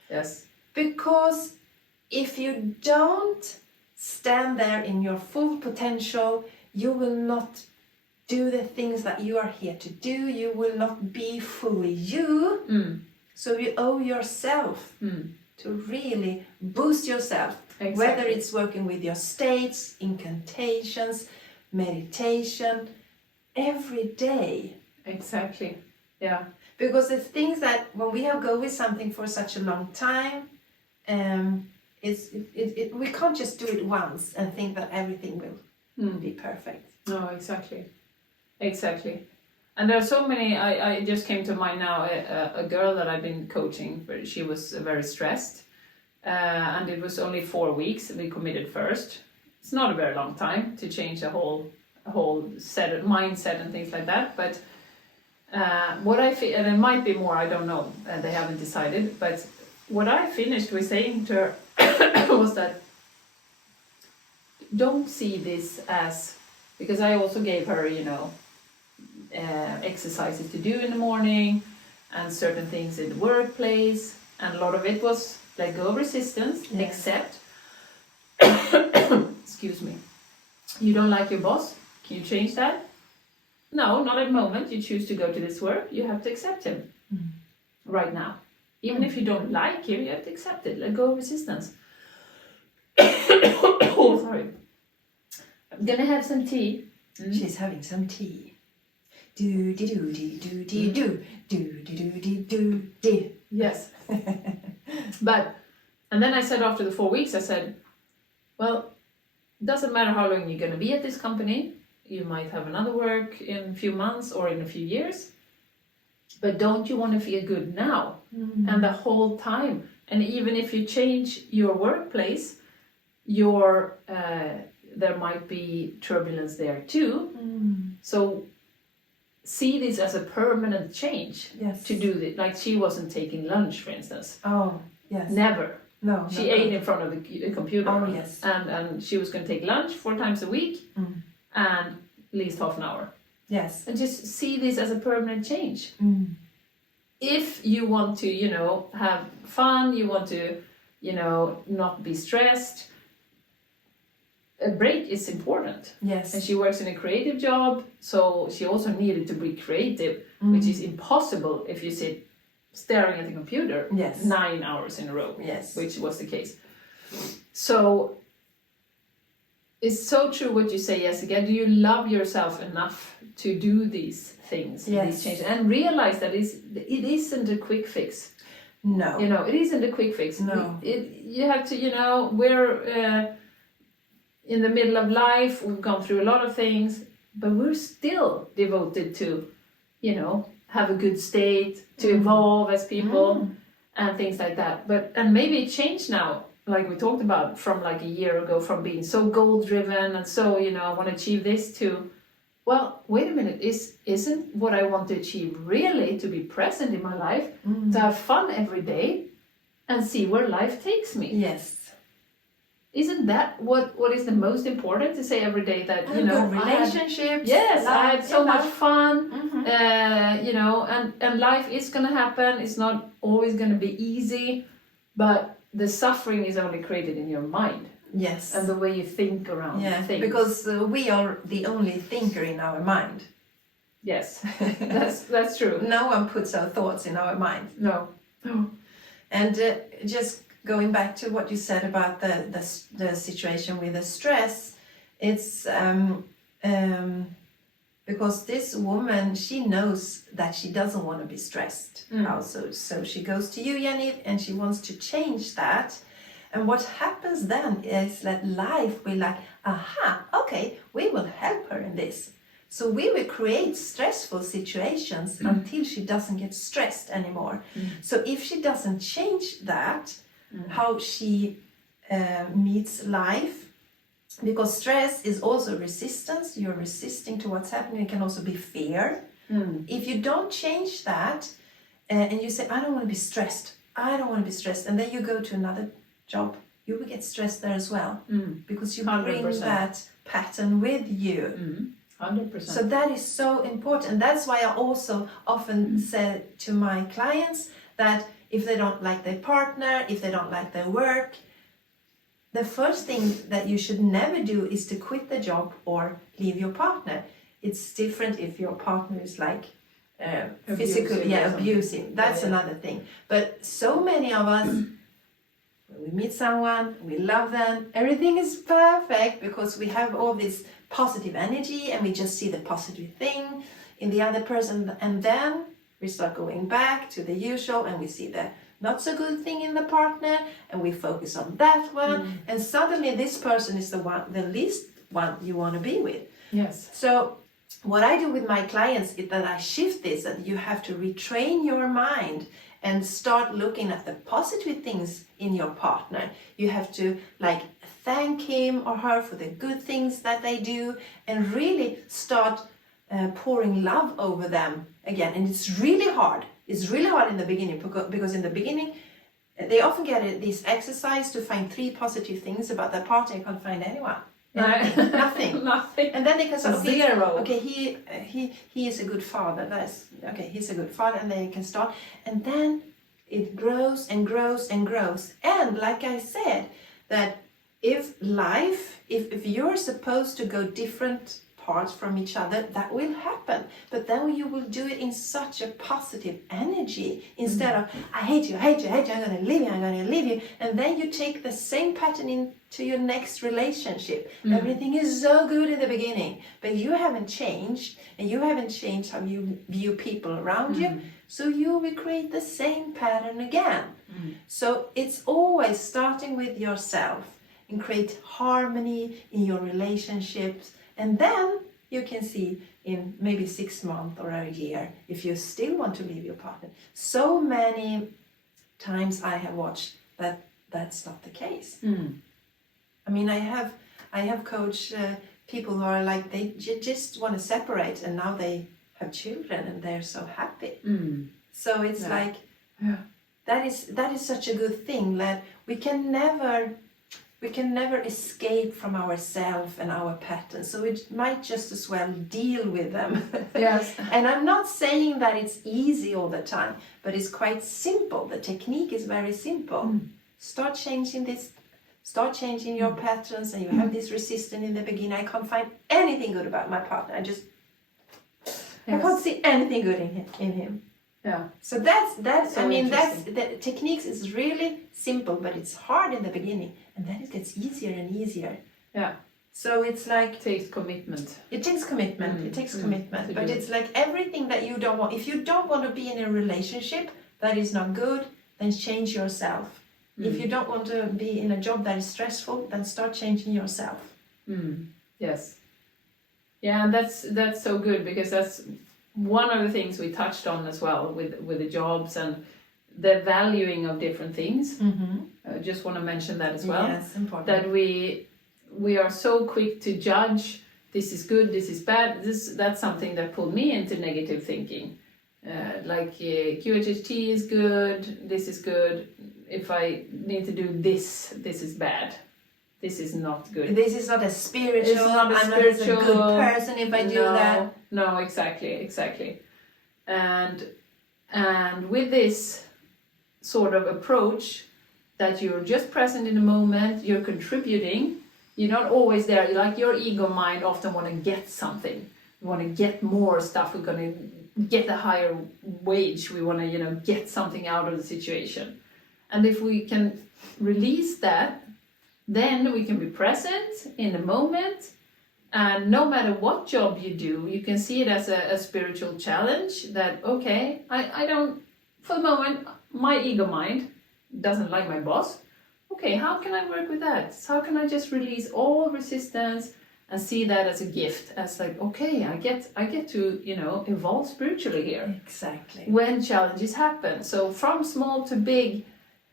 Yes. Because if you don't stand there in your full potential, you will not do the things that you are here to do. You will not be fully you. So you owe yourself to really boost yourself. Exactly. Whether it's working with your states, incantations, meditation, every day. Exactly. Yeah. Because the things that when we have go with something for such a long time, we can't just do it once and think that everything will be perfect. No, exactly. And there are so many. I just came to mind now a girl that I've been coaching. She was very stressed, and it was only 4 weeks. We committed first. It's not a very long time to change a whole whole mindset and things like that. But what I feel, and it might be more, I don't know, they haven't decided. But what I finished with saying to her was that don't see this as, because I also gave her, exercises to do in the morning and certain things in the workplace, and a lot of it was let go of resistance, accept. Excuse me. You don't like your boss? Can you change that? No, not at the moment. You choose to go to this work. You have to accept him right now. Even if you don't like him, you have to accept it. Let go of resistance. Oh, sorry. I'm gonna have some tea. She's having some tea. Do do do do do do do do do do do do. Yes. And then I said after the 4 weeks, I said, well, it doesn't matter how long you're going to be at this company. You might have another work in a few months or in a few years. But don't you want to feel good now? And the whole time. And even if you change your workplace, there might be turbulence there too. So see this as a permanent change. To do this. Like she wasn't taking lunch, for instance. Oh, yes. Never. No. She ate in front of the computer. Oh, yes. And she was going to take lunch 4 times a week and at least half an hour. Yes. And just see this as a permanent change. If you want to, have fun, you want to, not be stressed, a break is important. Yes. And she works in a creative job, so she also needed to be creative, which is impossible if you sit staring at the computer 9 hours in a row, which was the case. So it's so true what you say, Jessica. Do you love yourself enough to do these things, these changes, and realize that it isn't a quick fix? No. It isn't a quick fix. No. You have to, we're in the middle of life, we've gone through a lot of things, but we're still devoted to, have a good state, to evolve as people and things like that. And maybe it changed now, like we talked about, from like a year ago, from being so goal driven and so, I want to achieve this, to, well, wait a minute, isn't what I want to achieve really to be present in my life, to have fun every day and see where life takes me? Yes. Isn't that what is the most important, to say every day that, good relationships. I had so much fun, and life is going to happen. It's not always going to be easy, but the suffering is only created in your mind. Yes. And the way you think around things. Because we are the only thinker in our mind. Yes, that's true. No one puts our thoughts in our mind. No. And just going back to what you said about the situation with the stress, it's because this woman, she knows that she doesn't want to be stressed also. So she goes to you, Jenny, and she wants to change that. And what happens then is that life will like, okay, we will help her in this. So we will create stressful situations until she doesn't get stressed anymore. So if she doesn't change that, how she meets life, because stress is also resistance. You're resisting to what's happening. It can also be fear. If you don't change that, and you say, I don't want to be stressed, and then you go to another job, you will get stressed there as well, because you 100%. bring that pattern with you. 100%. So that is so important. That's why I also often say to my clients that if they don't like their partner, if they don't like their work, the first thing that you should never do is to quit the job or leave your partner. It's different if your partner is like physically abusive. That's another thing. But so many of us, when we meet someone, we love them, everything is perfect because we have all this positive energy and we just see the positive thing in the other person, and then we start going back to the usual and we see the not so good thing in the partner and we focus on that one, and suddenly this person is the least one you want to be with. Yes. So what I do with my clients is that I shift this, that you have to retrain your mind and start looking at the positive things in your partner. You have to like thank him or her for the good things that they do, and really start pouring love over them again. And it's really hard. It's really hard in the beginning, because in the beginning they often get this exercise to find 3 positive things about their partner. You can't find anyone. Nothing. Nothing. And then they can start, Zero. okay, he is a good father. That's okay, he's a good father, and then you can start, and then it grows and grows and grows. And like I said, that if you're supposed to go different parts from each other, that will happen. But then you will do it in such a positive energy, instead of, I hate you, I'm gonna leave you. And then you take the same pattern into your next relationship. Everything is so good in the beginning, but you haven't changed, and you haven't changed how you view people around you. So you will create the same pattern again. So it's always starting with yourself, and create harmony in your relationships. And then you can see in maybe 6 months or a year, if you still want to leave your partner. So many times I have watched that that's not the case. I mean, I have coached people who are like, they just want to separate, and now they have children and they're so happy. So it's like, that is such a good thing, that we can never escape from ourselves and our patterns. So it might just as well deal with them. Yes. And I'm not saying that it's easy all the time, but it's quite simple. The technique is very simple. Start changing your patterns, and you have this resistance in the beginning. I can't find anything good about my partner. I can't see anything good in him. Yeah. So that's So I mean, that's interesting. the techniques is really simple, but it's hard in the beginning, and then it gets easier and easier. Yeah. So it's like, It takes commitment. it takes commitment. It takes commitment. to But do it's like everything that you don't want. If you don't want to be in a relationship that is not good, then change yourself. If you don't want to be in a job that is stressful, then start changing yourself. Yes. Yeah, and that's so good, because that's one of the things we touched on as well with the jobs and the valuing of different things. I just want to mention that as well. Yes, important. That we are so quick to judge, this is good, this is bad. That's something that pulled me into negative thinking. QHHT is good, this is good. If I need to do this is bad. This is not good. This is not a spiritual. It's not a I'm not a spiritual. good person if I do that. No, exactly. And with this sort of approach, that you're just present in the moment, you're contributing, you're not always there. Like your ego mind often want to get something. We want to get more stuff. We're going to get a higher wage. We want to, get something out of the situation. And if we can release that, then we can be present in the moment. And no matter what job you do, you can see it as a spiritual challenge, that, okay, I don't, for the moment, my ego mind doesn't like my boss. Okay, how can I work with that? How can I just release all resistance and see that as a gift, as like, okay, I get to, evolve spiritually here. Exactly. When challenges happen. So from small to big,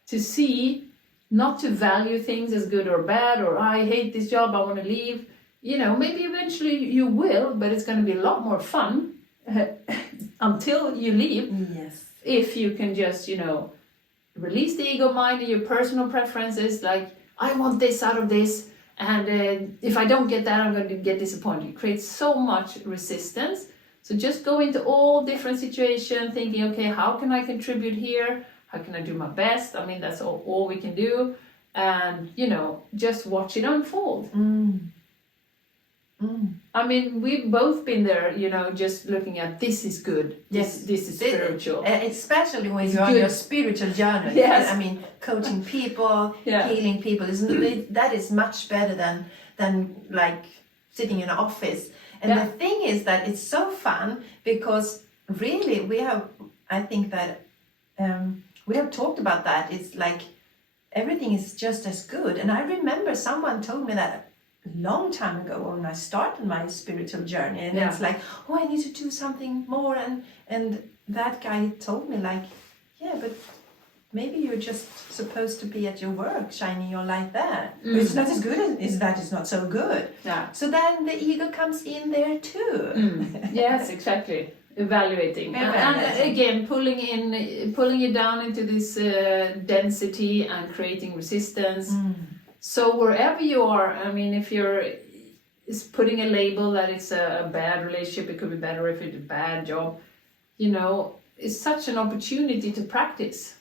to see, not to value things as good or bad, or I hate this job, I want to leave. Maybe eventually you will, but it's going to be a lot more fun until you leave. Yes. If you can just, release the ego mind and your personal preferences, like, I want this out of this, and if I don't get that, I'm going to get disappointed. It creates so much resistance. So just go into all different situations, thinking, okay, how can I contribute here? How can I do my best? I mean, that's all we can do. And, just watch it unfold. I mean, we've both been there, just looking at, this is good. This is spiritual. Especially when It's you're on good. your spiritual journey. Yes. I mean, coaching people, Yeah. healing people, that is much better than like sitting in an office. And Yeah. the thing is that it's so fun, because really I think that we have talked about that. It's like everything is just as good. And I remember someone told me that a long time ago when I started my spiritual journey, and it's like, I need to do something more, and that guy told me, like, yeah, but maybe you're just supposed to be at your work, shining your light there. But it's not as good as that. It's not so good. Yeah. So then the ego comes in there too. Yes, exactly. Evaluating. And again, pulling it down into this density and creating resistance. So wherever you are, I mean, if you're putting a label that it's a bad relationship, it could be better if it's a bad job, you know, it's such an opportunity to practice.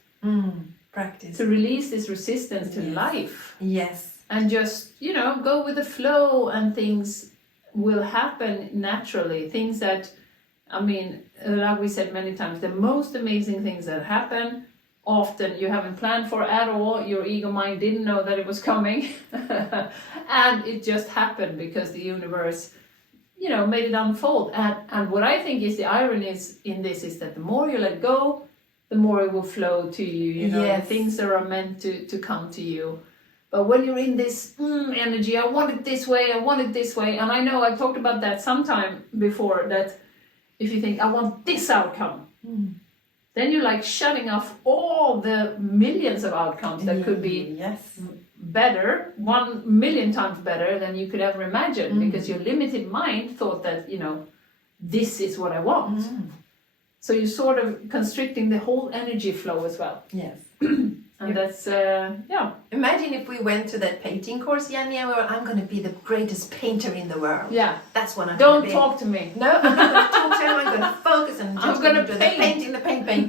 Practice. To release this resistance to life. Yes. And just, you know, go with the flow, and things will happen naturally. Things that, I mean, like we said many times, the most amazing things that happen, often you haven't planned for at all. Your ego mind didn't know that it was coming. And it just happened because the universe, you know, made it unfold. And what I think is the irony in this is that the more you let go, the more it will flow to you, you know, the things that are meant to come to you. But when you're in this energy, I want it this way, and I know I've talked about that sometime before, that if you think, I want this outcome, then you're like shutting off all the millions of outcomes that could be better, 1,000,000 times better than you could ever imagine, because your limited mind thought that, you know, this is what I want. So you're sort of constricting the whole energy flow as well. Yes. And that's, Imagine if we went to that painting course, Jenny, where I'm going to be the greatest painter in the world. Yeah. That's what I'm Don't going to be. talk to me. No, I'm not going to talk to him. I'm going to focus and I'm going to do paint. the paint.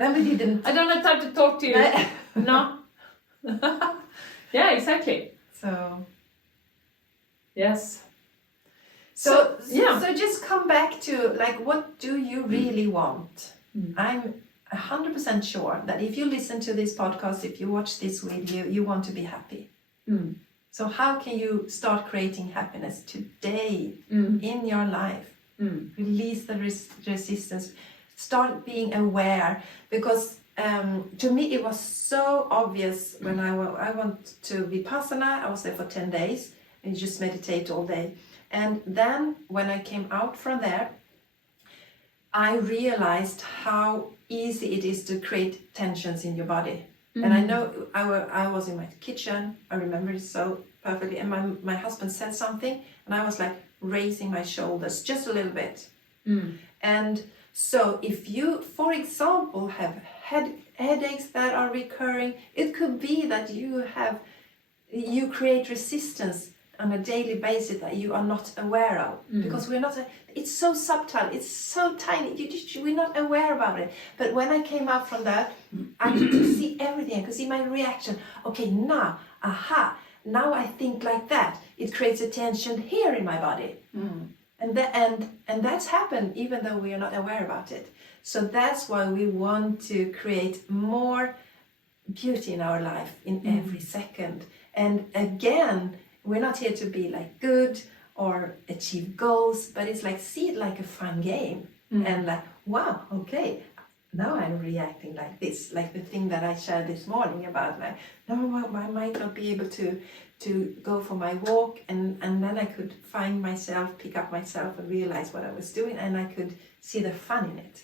Then we didn't. I don't have time to talk to you. No. Yeah, exactly. So. Yes. So just come back to, like, what do you really want? I'm 100% sure that if you listen to this podcast, if you watch this video, you want to be happy. So how can you start creating happiness today in your life? Release the resistance. Start being aware, because to me it was so obvious when I went to Vipassana. I was there for 10 days and just meditate all day. And then when I came out from there, I realized how easy it is to create tensions in your body. And I know I was in my kitchen, I remember it so perfectly, and my husband said something, and I was like raising my shoulders just a little bit. And so if you, for example, have headaches that are recurring, it could be that you create resistance on a daily basis that you are not aware of, because we're not. It's so subtle. It's so tiny. We're not aware about it. But when I came out from that, I could see everything. I could see my reaction. Okay, now, now I think like that. It creates a tension here in my body, and that's happened even though we are not aware about it. So that's why we want to create more beauty in our life in every second. And again, we're not here to be like good or achieve goals, but it's like, see it like a fun game. And like, wow, okay, now I'm reacting like this, like the thing that I shared this morning about, like, no, I might not be able to go for my walk, and then I could find myself, pick up myself and realize what I was doing, and I could see the fun in it.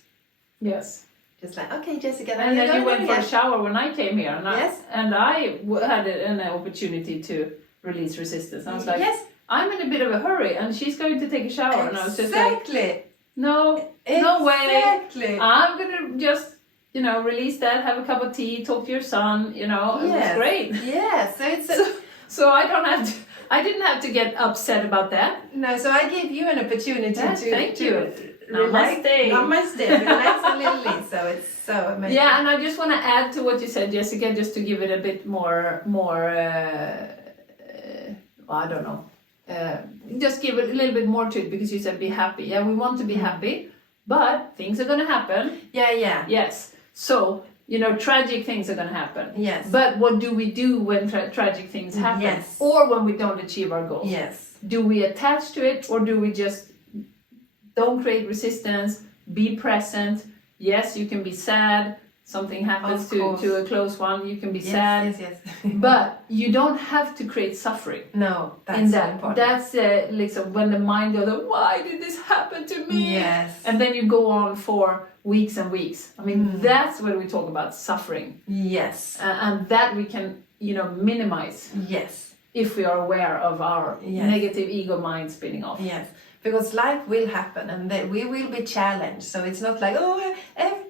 Yes. Just like, okay, Jessica, and then you went for a shower when I came here, and I had an opportunity to release resistance. I was like, I'm in a bit of a hurry, and she's going to take a shower, and I was just like, no way, I'm gonna just, you know, release that, have a cup of tea, talk to your son, you know. It was great. Yes, so I didn't have to get upset about that. No, so I gave you an opportunity thank you. Relax a little. So it's so amazing. Yeah, and I just want to add to what you said, Jessica, just to give it a bit more I don't know. Just give it a little bit more to it, because you said be happy. Yeah, we want to be happy, but things are going to happen. Yeah. Yes. So, you know, tragic things are going to happen. Yes. But what do we do when tragic things happen? Yes. Or when we don't achieve our goals? Yes. Do we attach to it, or do we just don't create resistance, be present? Yes, you can be sad, something happens Of course. to a close one, you can be Yes, sad. yes. But you don't have to create suffering. No, that's In so that, important. that's like so when the mind goes, why did this happen to me? Yes. And then you go on for weeks and weeks. I mean, that's when we talk about suffering, Yes. and that we can, minimize Yes. if we are aware of our Yes. negative ego mind spinning off. Yes. Because life will happen and that we will be challenged. So it's not like,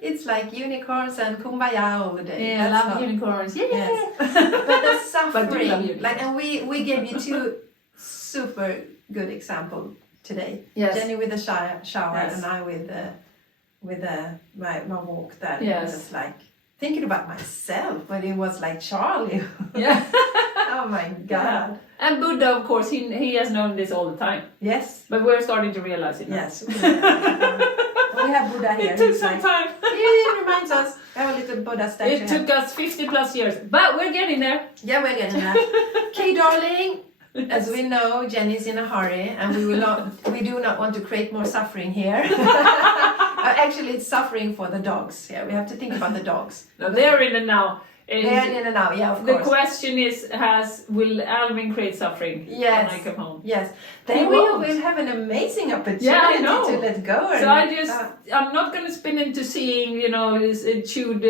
it's like unicorns and kumbaya all the day. Yeah, I That's love not- unicorns. Yeah. Yes. But the But do love suffering, unicorns. like, and we gave you two super good examples today. Yes. Jenny with the shower Yes. and I with my walk there. Yes. It was like thinking about myself when it was like Charlie. Yeah. Oh my God. And Buddha, of course, he has known this all the time. Yes. But we're starting to realize it now. Yes. We have Buddha here. It took He's some like- time. He reminds us. We have a little Buddha statue. It took us 50 plus years, but we're getting there. Yeah, we're getting that. Okay, darling. As we know, Jenny's in a hurry, and we do not want to create more suffering here. Actually, it's suffering for the dogs. Yeah, we have to think about the dogs. No, they're in it now. They're in and out. Yeah, of The course. question is, will Alvin create suffering Yes. when I come home? Yes. He Then we won't. will have an amazing opportunity Yeah, I know. to let go. So I'm not going to spin into seeing, this chewed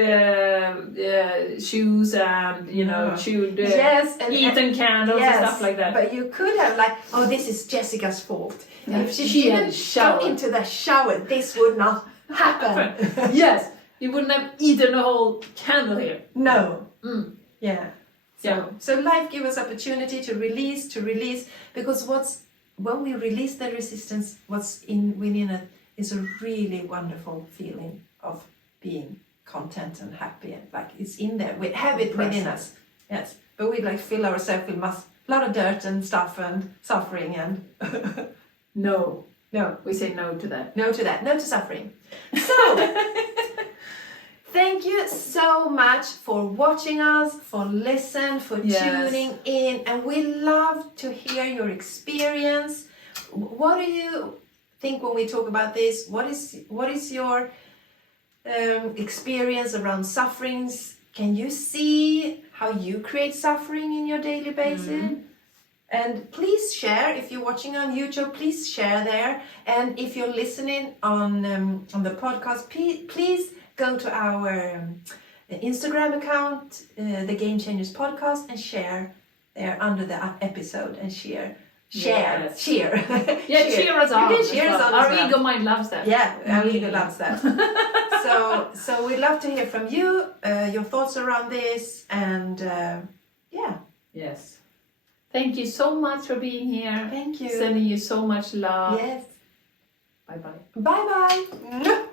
shoes and, chewed yes, and eaten candles and stuff like that. But you could have like, this is Jessica's fault. Yeah, If she she had didn't a shower. go into the shower, this would not happen. Yes, you wouldn't have eaten a whole candle here. No. Mm. Yeah. So life gives us opportunity to release, because when we release the resistance, what's within it is a really wonderful feeling of being content and happy, and like it's in there. We have it within us. Yes. But we like fill ourselves with a lot of dirt and stuff and suffering and No, no. we say no to that. No to that. No to suffering. So, thank you so much for watching us, for listening, for tuning in. And we love to hear your experience. What do you think when we talk about this? What is your experience around sufferings? Can you see how you create suffering in your daily basis? And please share, if you're watching on YouTube, please share there. And if you're listening on the podcast, please go to our Instagram account, the Game Changers Podcast, and share there under the episode and cheer. Yes. Cheer. Yeah, cheer us on. You can cheer us on. Our ego mind loves that. Yeah, our ego loves that. So we'd love to hear from you, your thoughts around this, and yeah. Yes. Thank you so much for being here. Thank you. Sending you so much love. Yes. Bye-bye. Bye-bye.